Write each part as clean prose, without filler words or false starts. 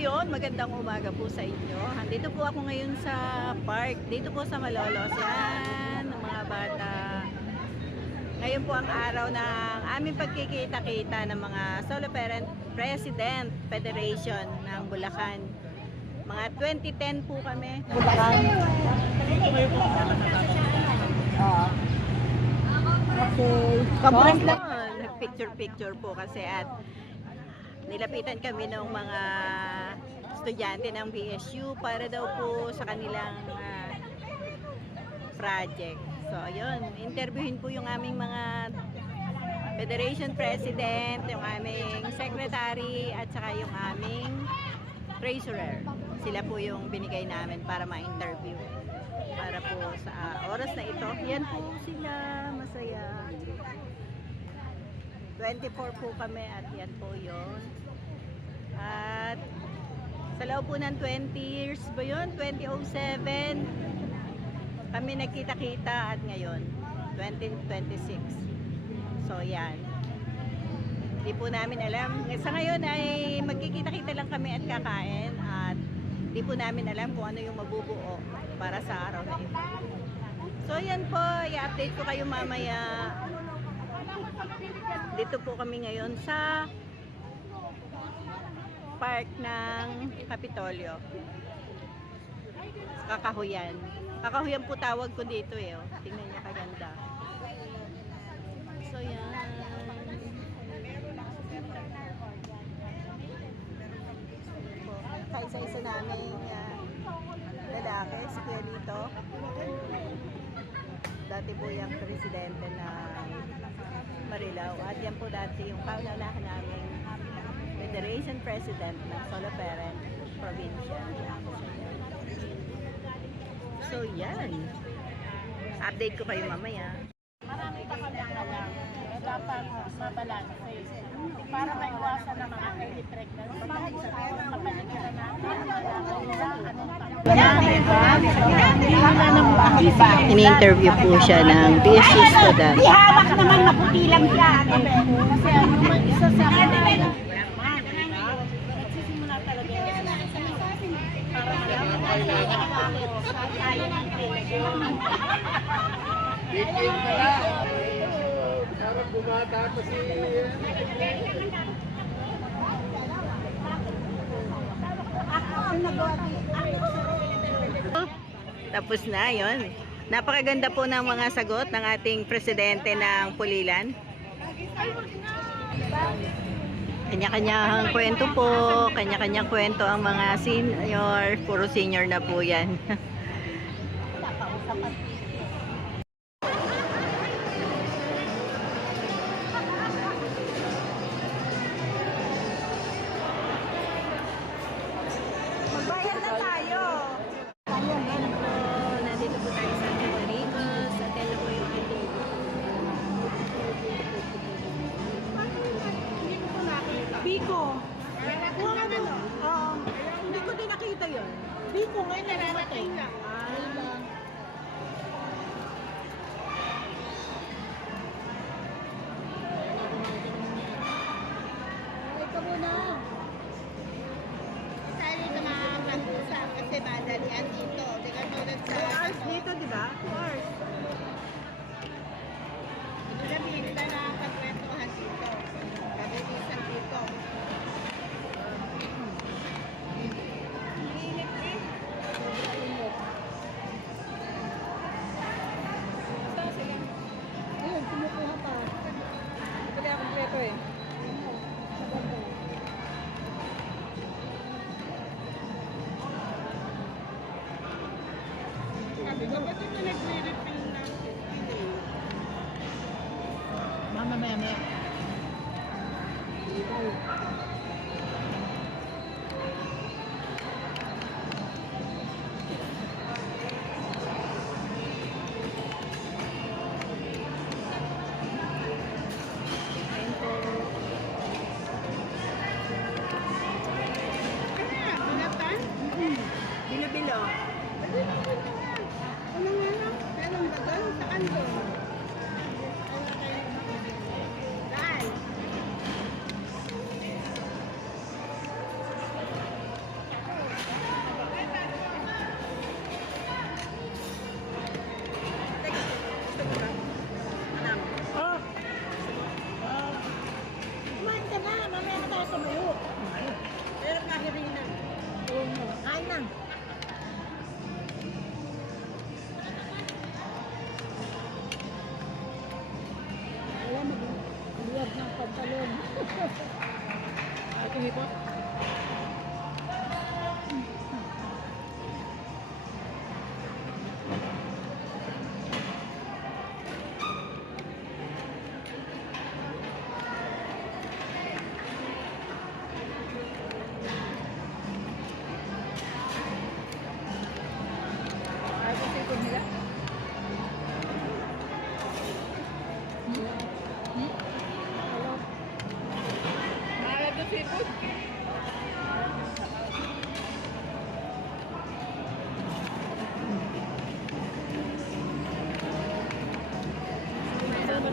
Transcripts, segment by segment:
yun, magandang umaga po sa inyo. Dito po ako ngayon sa park, dito po sa Malolos. Yan, ng mga bata. Ngayon po ang araw ng aming pagkikita-kita ng mga Solo Parent President Federation ng Bulacan. Mga 2010 po kami. Bulacan. Okay. Conference lang. Picture-picture po kasi at nilapitan kami ng mga estudyante ng BSU para daw po sa kanilang project. So, ayun, interviewin po yung aming mga Federation President, yung aming Secretary, at saka yung aming Treasurer. Sila po yung binigay namin para ma-interview. Para po sa oras na ito. Yan po sila, masaya. 24 po kami at yan po yun. At sa loob po ng 20 years ba yun? 2007 kami nagkita-kita at ngayon 2026. So yan. Hindi po namin alam. Sa ngayon ay magkikita-kita lang kami at kakain at hindi po namin alam kung ano yung mabubuo para sa araw na ito. So yan po, i-update ko kayo mamaya. Dito po kami ngayon sa park ng Kapitolyo. Kakahuyan. Kakahuyan po tawag ko dito eh. Oh. Tingnan niya kaganda. So yan. Kaisa-isa namin lalaki, si Kuya dito. Dati po yung presidente ng Marilao. At yan po dati yung kaunaunahan namin Federation President ng Solo Parent Provincia. So yan. Update ko kayo mamaya. Marami pa kami lang. Dapat mabalanse. Para maiwasan ng mga early pregnancy. Kapaligiran natin. Ini-interview po siya ng BSU student. Ihawak naman maputi lang siya. Kasi ano, isa sa nagsisimula talaga yung para malaman kailangan sa tayo ng presyo. Bikin ka lang. Sarap bumata pa si... Tapos na yon. Napakaganda po ng mga sagot ng ating presidente ng Pulilan. Kanya-kanyang kwento po, kanya-kanyang kwento ang mga senior, puro senior na po yan. Magbayad na tayo. Nandito po tayo sa Camaricos. At yan po yung Biko. Kung ano? hindi ko din nakita yun. Biko ngayon naramatay. Ito muna. Sabi ka makakapag-usap kasi madalian dito. Di ka tulad sa... 2 hours dito, di ba? 2 hours. Sabi kita na pagkwentuhan dito. Pag-iisan dito. Ayun, kumukuha pa. Ito kaya kompleto eh. Sabi ko, ba't ito nagre-refill na? Maya. Bilo-bilo. Ano nga lang? Meron ba doon? Saan doon?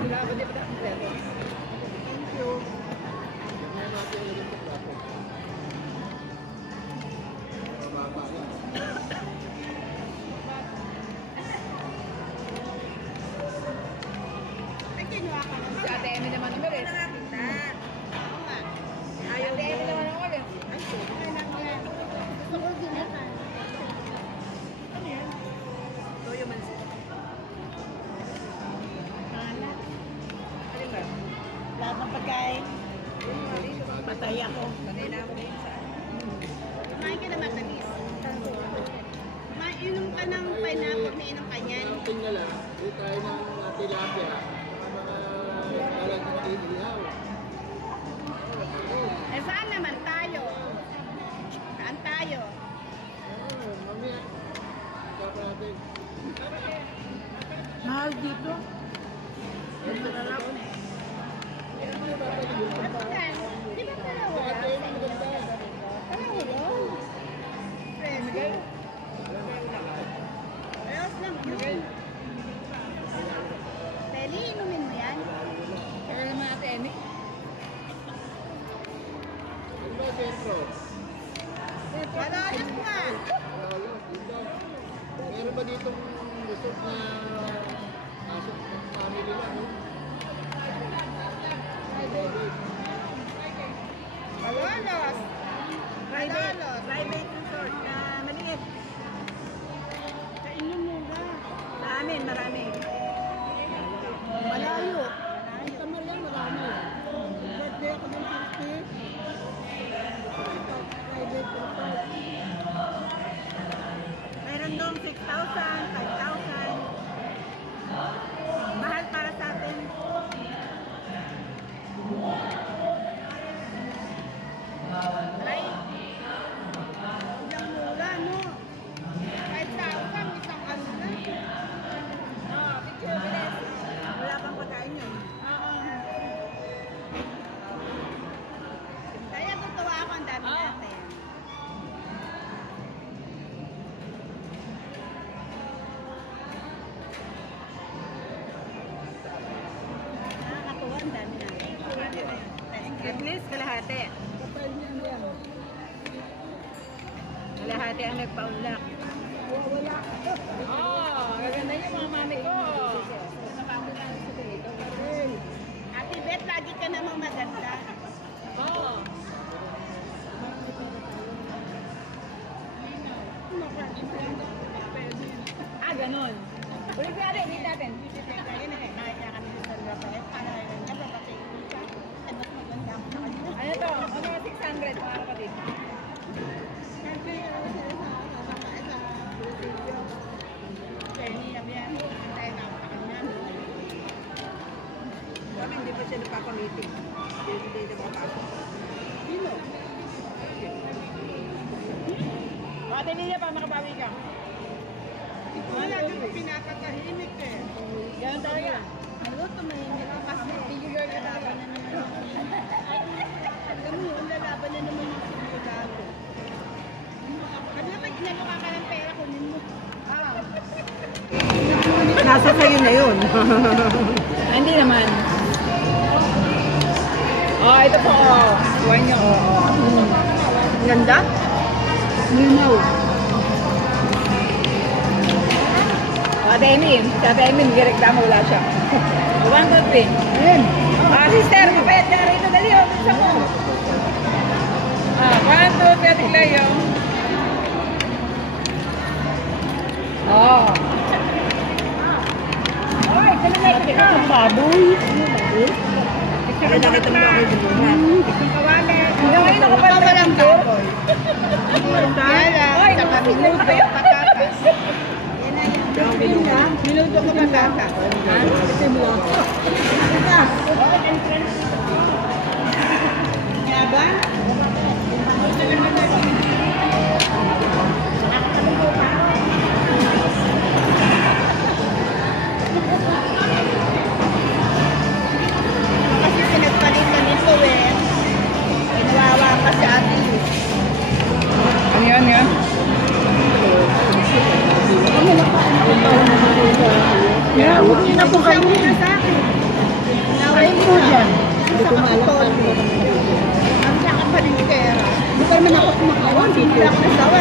Si Ate Emmy naman ang galit. Ayaw mo. Ate Emmy naman ang galit. Gusto ko ginatan. Toyo mansi. Alin ba? Lahat ng pagkain. Patay ako. Patay na ako din sa Kumain ka na matamis. Mainom ka ng pineapple, mainom ka niyan. Camping na lang, di tayo ng tilapia, mga alam na iihaw. Eh saan naman tayo? Saan tayo? Mamaya, kapa natin. Mahal dito. Ano yan? Di ba dalawa? Dalawa yun. Fresh. Ayos lang yun. Teli, inumin mo yan. Kaya naman Ate Emmy. Ano ba sentro? Madalas nga. Wala, dito. Meron ba ditong resort na pasok ng family lang, no? Madalas. Madalas. Private resort na maliit. Sa inyo muna. Sa amin, marami. Malayo. Sa Malang marami. Birthday ako ng 50. Private resort. Mayroon doon 6,000, 5,000. Mahal para sa atin. Ay. Ilang mula, no? Kahit isang ano na. Picture bilis. Wala pang pagkain yun. Kaya tutuwa ako ang dami natin. Nakakatuwa ang dami natin. At least kalahati. Kalahati ang nagpaunlak. Gaganda yung mga mami ko. Ate Beth, lagi ka namang maganda. Oo. Ganon. Ulit natin, ulit natin. Ayun eh, nakita kami sa Rafael. Para nababatay ko siya. Ay, mas maganda ako sa kanya. Ano to? Ano 600 mga kapatid? Kasi Jenny, sabi yan, antayin na ako sa kanya. Kami hindi pa siya nagpapamiting. Hindi na makapasok. Sino? Ate Lilia pa, makabawi ka. Wala ka pa pinapatahimik eh. Ganon talaga. Ano, tumahimik ka kasi. Sige girl, lalaban na naman ako. Alam mo yun, lalaban na naman yung sigurado. Sabi na, pag naloka ka ng pera, kunin mo. Nasa sa'yo na yun. Hindi naman. Oh, ito po. Kuha niyo. Ganda? Linaw. Ate Emmy, si Ate Emmy, nagreklamo wala siya. 1, 2, 3. Ayun. Sister, kapayat ka na rito. Dali, bisa mo. 1, 2, 3, Ate Cleo. Oy, kanina ito. Ang baboy. Kaya nakita mo ako yung dubuhan. Isang kawalan. Ngayon ako pa walang baboy. Oy, Minuto kayo. patatas. Yan na yan. Minuto ko patatas. Kaya ba? Kasi pinagpalitan nito eh. Kinuwawa ka sa atin. Ano yan? Yeah, huwag niyo na po kayo sa akin.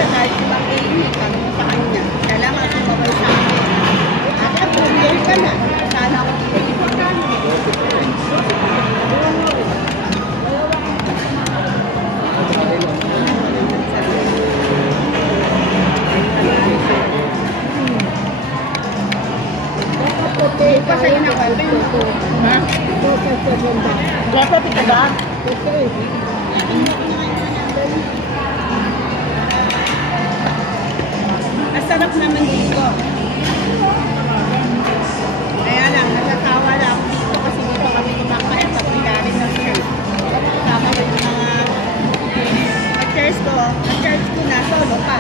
kahit ibang iinit, sabi ko sa kanya, kailangan sumabay sa akin. Ate, bumili ka na. Sana ako bumili ko na. Hindi pa sa'yo na kwento. Ha? Dapat ito ba? Masarap naman dito. Kaya lang, nagkatawa lang ako dito kasi dito kami kumakain pag pinari ng church. Kasama yung mga church ko na solo pa.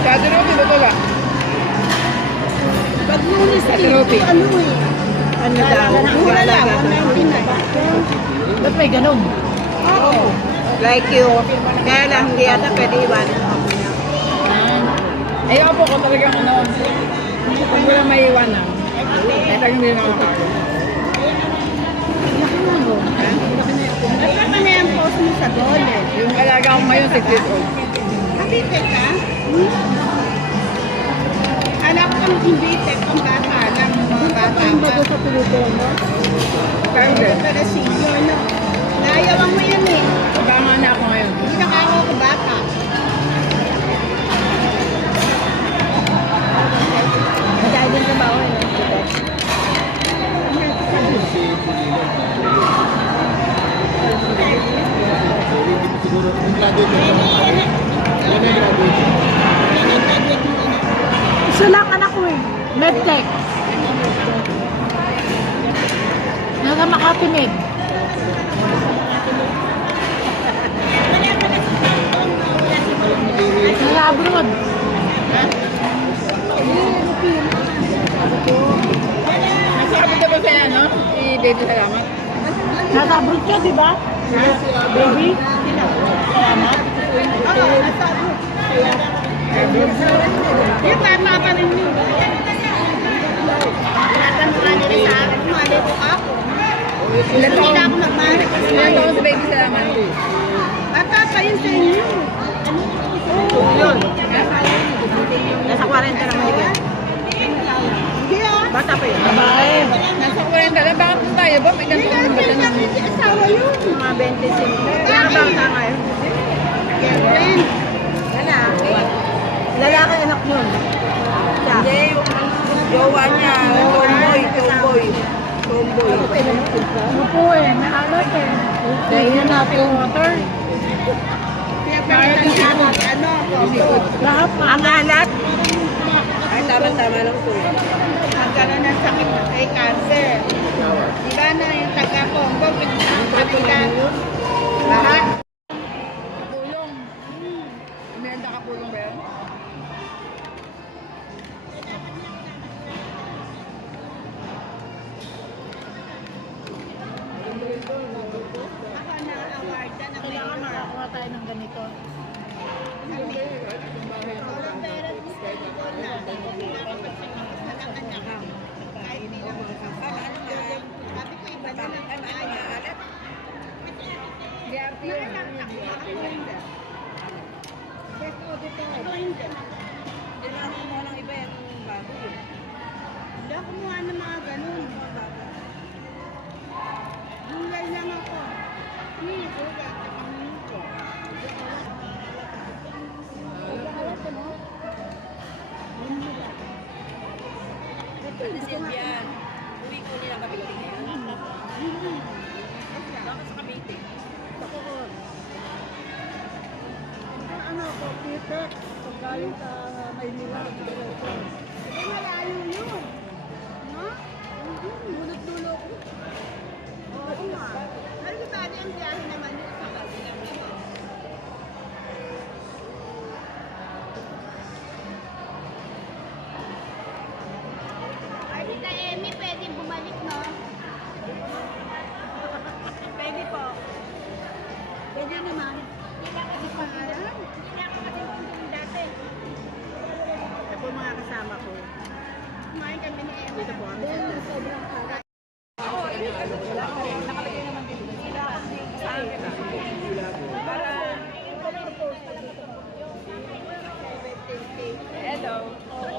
Sa Adobe ba ito lang? Pag lunes Sa dito, Tropi. ano eh. Ano daw? Mura lang, 199. Ba't may ganun? Oo. Like you. Kaya lang, hindi ata pwede iwan. Ayaw po ko talagang ano. Pag wala may iwan na. Kaya talagang hindi nakakaro. At saka na yung post mo sa dole. Yung alaga ko ngayon, 6 years old. Nabite ka? Alam ko kang invite kung bata lang, mga bata pa. Kaya din. Pero senior, no? Nayawan mo yan eh. Tama na ako ngayon. Hindi na ako ko bata. Kaya din trabaho eh. Siguro, yung graduate mo sa pare. Yan ang graduate. Isa lang anak ko eh. Medtech. Nasa Makati Med. Nasa abroad. Nasabi ka ba sa'yo, no? Si Baby Salamat? Nasa abroad ka, di ba? Baby? Salamat? Oo, nasa ako. Yung tama pa rin yun. Tinatanungan nila sa akin, malito ako. Ilan Hindi na taon? ako magmahal kasi Ilan taon si Baby Salamat? bata pa yun sa inyo. Yun. Nasa 40 na mahigit. Hindi ah. Bata pa yun. Babae. Nasa 40 lang. Bakit po tayo ba? May ganito Hindi kami ba na dyan? hindi asawa yun. Mga 25. Kaya bata ngayon. Girlfriend. Lalaki. Lalaki anak nun. Siya. Hindi, yung jowa niya. Tomboy, tomboy. Tomboy. Ano po eh, may alat eh. Dahil natin water. Pinapalitan niya ako, ano, combo. Lahat na. Ang alat. Ay, tama-tama lang po. Magkaroon ng sakit kay cancer. Di ba na yung taga-combo, pinapalitan. Lahat. Kapulong. Merenda kapulong ba yan? Ako na-award na ng Kailangan makakuha tayo ng ganito. Sabi ko, iba na lang ang alat. DRT yun. Ako hindi. Hindi ako kumuha ng mga ganun. Gulay lang ako. Gulay ako. Ano Silvia? Uwi ko nila Cavite ngayon. Bakit sa Cavite? Ano ako, Peter? Pagkain sa Maynila. Eh, malayo yun. No? Dulot-dulo ko. Oo nga. Pero di ba ang biyahe naman yun sa kanila? Ay, Tita Emmy, pwede bumalik, no? Pwede po. Pwede naman. Hindi lang kasi pangalan. Hindi lang kasi kung dati. Ito mga kasama ko. Dito po kami. Then, sobrang karat. Nakalagay naman din sila sa akin. Para hello.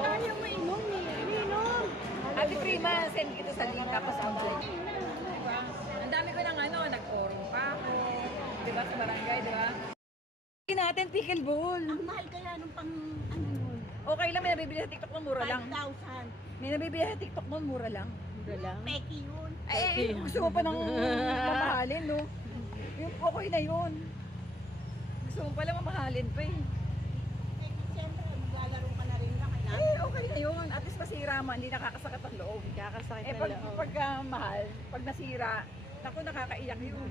Ayaw mo inom eh. Inom. Ate Prima, send kita sa link tapos online. Ang dami ko ng ano, nag-forum pa ako. Diba sa barangay, diba? Hindi natin pickleball. Ang mahal kaya nung pang, ano yun, Okay lang, may nabibili sa TikTok mo, mura lang. 5,000. May nabibili sa TikTok mo, mura lang. Mura lang. Peki yun. Eh, gusto mo pa ng mamahalin, no? Yung okay na yun. Gusto mo pala mamahalin pa eh. Peki, siyempre, maglalaro ka na rin na kailangan. Eh, okay na yun. At least masira man, hindi nakakasakit ang loob. Kakasakit Eh, na loob. pagka mahal, pag nasira, naku, nakakaiyak yun.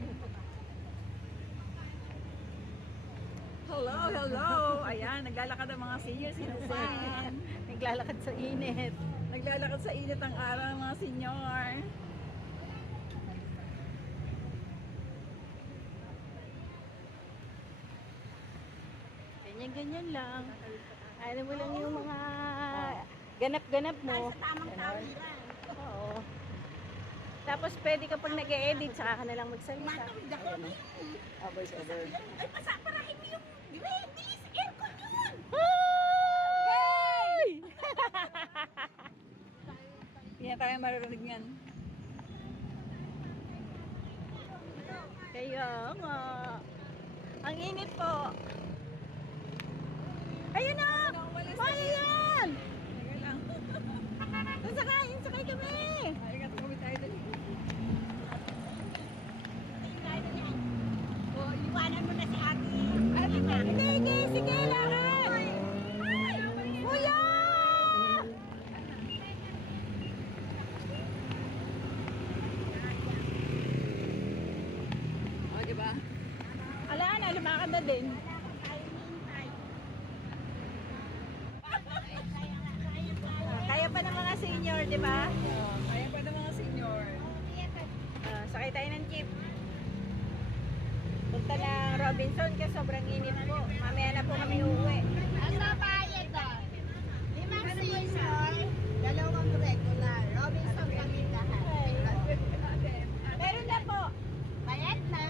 Hello, hello. Ayan, naglalakad ang mga senior citizen. Naglalakad sa init. Naglalakad sa init ang araw ng mga senior. Ganyan-ganyan lang. Ano mo lang yung mga ganap-ganap mo. Sa tamang tawiran. Oo. Tapos pwede ka pag nag-e-edit, saka ka na lang magsalita. Matawid ako. Voice over. Ay, pasaparahin mo yung bilis, aircon yun. Hey! Hindi na tayo maririnig yan. Kaya nga. Ang init po. Ayun na! Kaya yan! Teka lang. Sakay kami! Ay, katabi tayo dali. O, iwanan mo na si ate. Sige, sige, lakad! Kuya! O, diba? Ala na, lumakad na din. Kaya pa ng mga senior, di ba? Kaya pa ng mga senior. Sakay tayo ng jeep. Punta ng Robinson kasi sobrang init po. Mamaya na po kami uuwi. Ang nabayad ah. 5 senior, 2 regular. Robinson kami lahat. Meron na po. Bayad na.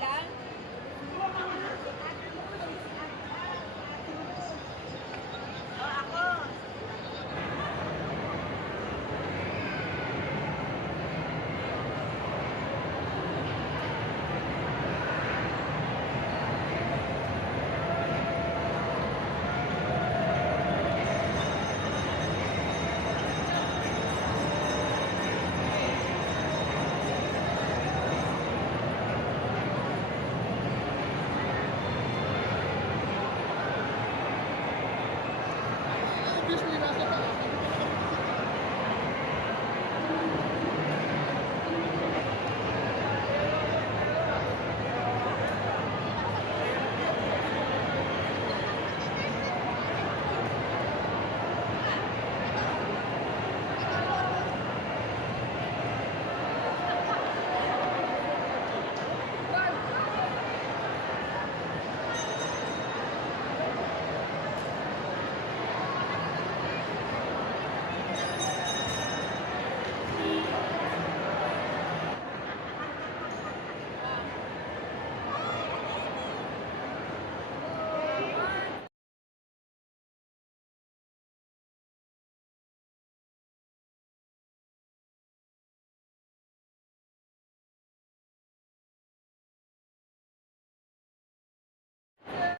lang.